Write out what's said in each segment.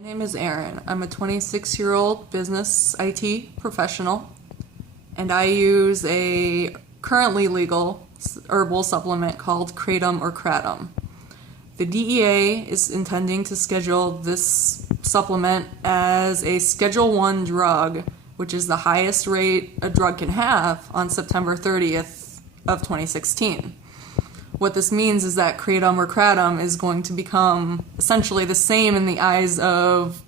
My name is Erin. I'm a 26-year-old business IT professional, and I use a currently legal herbal supplement called Kratom or Kratom. The DEA is intending to schedule this supplement as a Schedule 1 drug, which is the highest rate a drug can have, on September 30th of 2016. What this means is that Kratom or Kratom is going to become essentially the same in the eyes of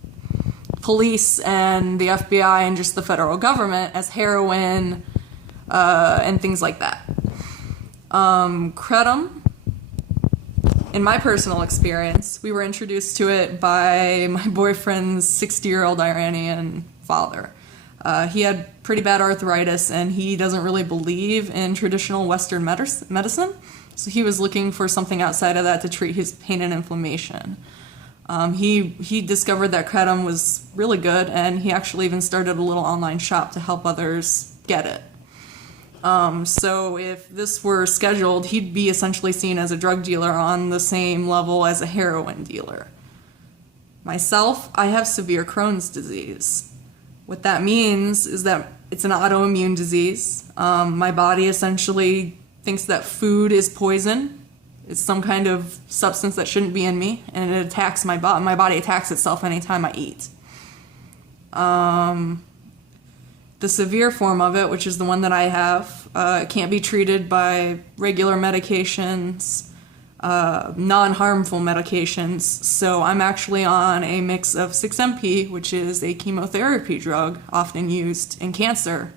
police and the FBI and just the federal government as heroin and things like that. Kratom, in my personal experience, we were introduced to it by my boyfriend's 60-year-old Iranian father. He had pretty bad arthritis, and he doesn't really believe in traditional Western medicine. So he was looking for something outside of that to treat his pain and inflammation. He discovered that Kratom was really good, and he actually even started a little online shop to help others get it. So if this were scheduled, he'd be essentially seen as a drug dealer on the same level as a heroin dealer. Myself, I have severe Crohn's disease. What that means is that it's an autoimmune disease. My body essentially thinks that food is poison. It's some kind of substance that shouldn't be in me, and it attacks my body. My body attacks itself anytime I eat. The severe form of it, which is the one that I have, can't be treated by regular medications, non-harmful medications. So I'm actually on a mix of 6-MP, which is a chemotherapy drug often used in cancer,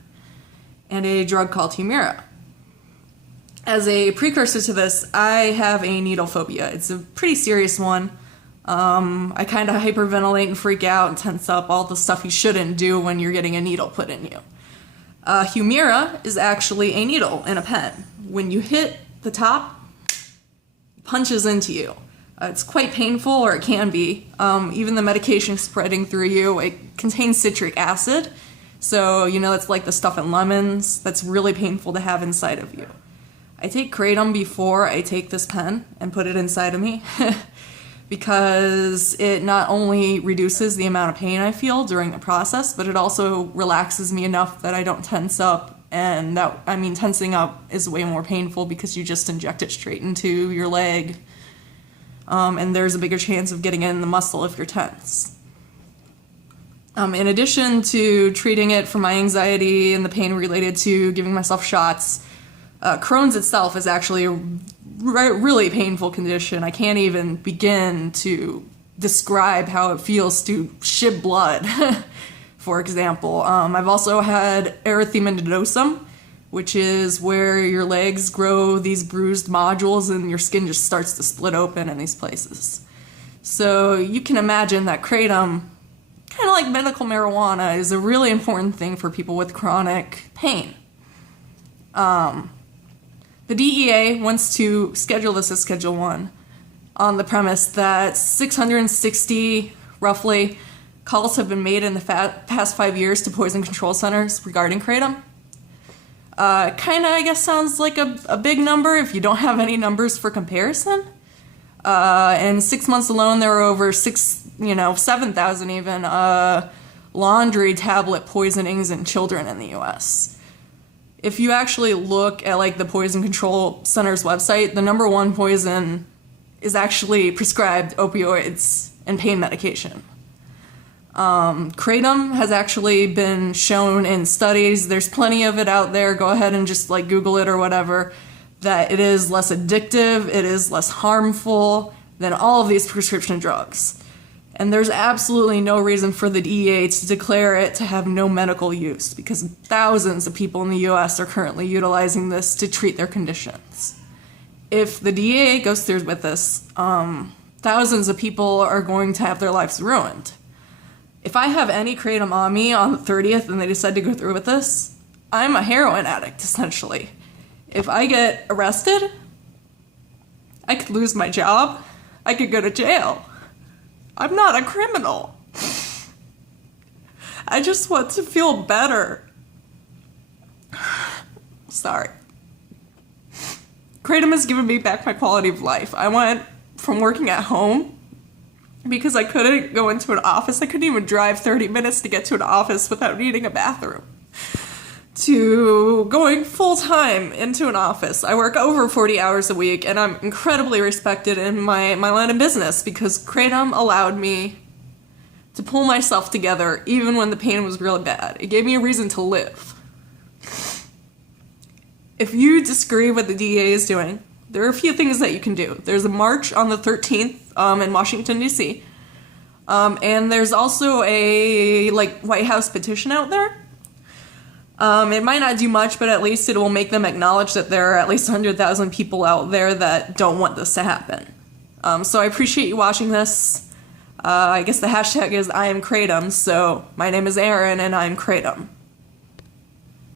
and a drug called Humira. As a precursor to this, I have a needle phobia. It's a pretty serious one. I kind of hyperventilate and freak out and tense up, all the stuff you shouldn't do when you're getting a needle put in you. Humira is actually a needle in a pen. When you hit the top, it punches into you. It's quite painful, or it can be. Even the medication spreading through you, it contains citric acid. So, it's like the stuff in lemons. That's really painful to have inside of you. I take Kratom before I take this pen and put it inside of me because it not only reduces the amount of pain I feel during the process, but it also relaxes me enough that I don't tense up. And tensing up is way more painful because you just inject it straight into your leg. And there's a bigger chance of getting it in the muscle if you're tense. In addition to treating it for my anxiety and the pain related to giving myself shots, Crohn's itself is actually a really painful condition. I can't even begin to describe how it feels to shed blood, for example. I've also had erythematosum, which is where your legs grow these bruised nodules and your skin just starts to split open in these places. So you can imagine that Kratom, kind of like medical marijuana, is a really important thing for people with chronic pain. The DEA wants to schedule this as Schedule 1 on the premise that 660, roughly, calls have been made in the past 5 years to poison control centers regarding Kratom. Kind of, I guess, sounds like a big number if you don't have any numbers for comparison. In 6 months alone, there were over 7,000 even laundry tablet poisonings in children in the U.S. If you actually look at the Poison Control Center's website, the number one poison is actually prescribed opioids and pain medication. Kratom has actually been shown in studies, there's plenty of it out there, go ahead and just Google it or whatever, that it is less addictive, it is less harmful than all of these prescription drugs. And there's absolutely no reason for the DEA to declare it to have no medical use, because thousands of people in the U.S. are currently utilizing this to treat their conditions. If the DEA goes through with this, thousands of people are going to have their lives ruined. If I have any Kratom on me on the 30th and they decide to go through with this, I'm a heroin addict, essentially. If I get arrested, I could lose my job. I could go to jail. I'm not a criminal. I just want to feel better. Sorry. Kratom has given me back my quality of life. I went from working at home because I couldn't go into an office. I couldn't even drive 30 minutes to get to an office without needing a bathroom. To going full-time into an office. I work over 40 hours a week, and I'm incredibly respected in my line of business because Kratom allowed me to pull myself together even when the pain was really bad. It gave me a reason to live. If you disagree with the DEA is doing, there are a few things that you can do. There's a march on the 13th in Washington, D.C., and there's also a White House petition out there. It might not do much, but at least it will make them acknowledge that there are at least 100,000 people out there that don't want this to happen. So I appreciate you watching this. I guess the hashtag is IAmKratom, so my name is Erin and I'm Kratom.